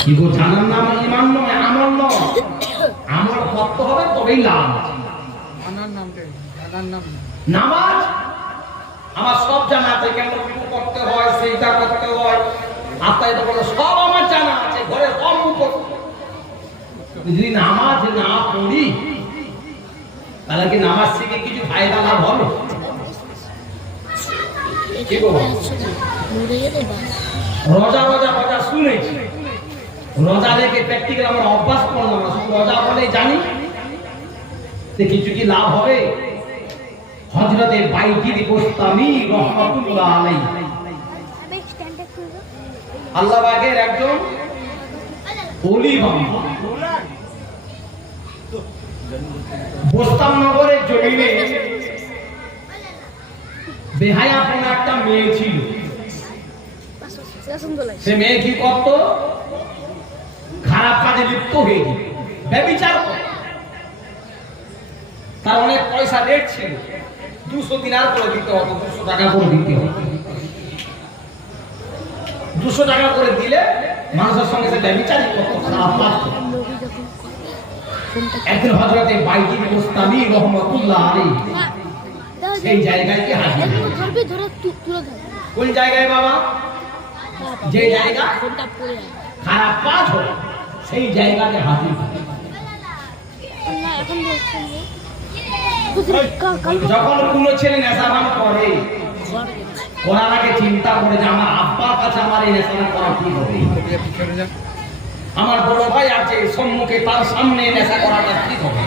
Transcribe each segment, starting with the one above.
কি গো, জানার নাম ইমান নয়, আমল নয়। আমল করতে হবে তবেই লাভ। নামাজ আমার সব জানা আছে, কেমন কিছু করতে হয়, সেইটা করতে হয়, আত্মায় তো বলে সব আমার জানা আছে, ঘরে সব মুখস্থ। যদি নামাজ না পড়ি তাহলে কি নামাজ শিখে কিছু ফায়দা লাভ হবে? রোজা রোজা রোজা শুনেছি, রোজা রেখে প্র্যাকটিক্যাল আমরা অভ্যাস করলাম না, শুধু রোজা বলে জানি, কিছু কি লাভ হবে? হযরতে বাইজিদ বোস্তামি রাহমাতুল্লাহ আলাইহি আল্লাহ পাকের একজন ওলি বান্দা, বোস্তাম নগরের জমিনে বেহায়াপনা একটা মেয়ে ছিল। সে মেয়ে কি করত? খারাপ কাজে লিপ্ত হয়ে গেল, ব্যভিচার করত। তার অনেক পয়সা রেট ছিল, 200 দিনার করে দিতে হতো, 200 টাকা করে দিতে হতো। 200 টাকা করে দিলে মানুষের সঙ্গে সে ব্যভিচারই করত, খারাপ কাজ করত। একদিন হযরতে বাইজিদ বোস্তামি রাহমাতুল্লাহ আলাইহি সেই জায়গায় কি হাজির। কোন জায়গায় বাবা? যে জায়গা খারাপ কাজ হয় সেই জায়গাতে হাজির। যখন কোনো ছেলে নেশাভান করে, করার আগে চিন্তা করে যে আমার আব্বার কাছে আমার এই নেশাটা করা ঠিক হবে, আমার বড় ভাই আছে সম্মুখে, তার সামনে নেশা করাটা ঠিক হবে।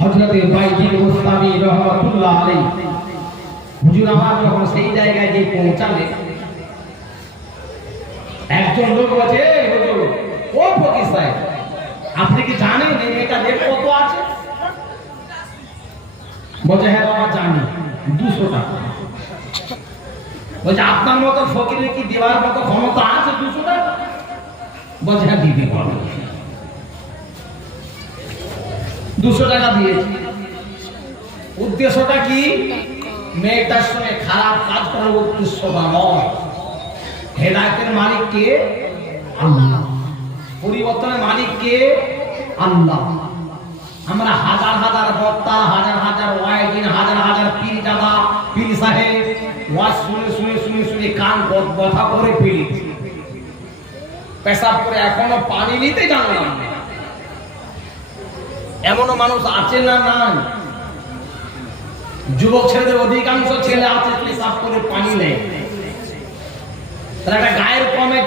হযরতে বাইজিদ বোস্তামি রাহমাতুল্লাহ আলাইহি হুজুর আমার যখন সেই জায়গায় গিয়ে পৌঁছালেন, একজন লোক বলছে, হুজুর ও ফকির সাহেব, আপনি কি জানেন এই মেয়েটা রেট কত আছে? বলছে হ্যাঁ বাবা জানি, 200 টাকা। বলছে আপনার মতো ফকিরের কি দেওয়ার মতো ক্ষমতা আছে 200 টাকা? বলছে হ্যাঁ দিতে পারবো। 200 টাকা দিয়েছি। উদ্দেশ্যটা কি? মেয়েটার সঙ্গে খারাপ কাজ করার উদ্দেশ্যটা নয়। হেদায়েতের মালিক কে? আল্লাহ। পরিবর্তনের মালিক কে? আল্লাহ। আমরা হাজার হাজার বক্তা, হাজার হাজার ওয়াইদিন, হাজার হাজার পীর দাদা, পীর সাহেব ওয়াজ শুনে শুনে শুনে শুনে কান কথা করে ফেলেছি, পেশাব করে এখনো পানি নিতে জানলাম না। এমনও মানুষ আছে না? নাই। যুবক ছেলেদের অধিকাংশ ছেলে আছে পেশাব করে পানি নেয়। তাহলে একটা গায়ের কমে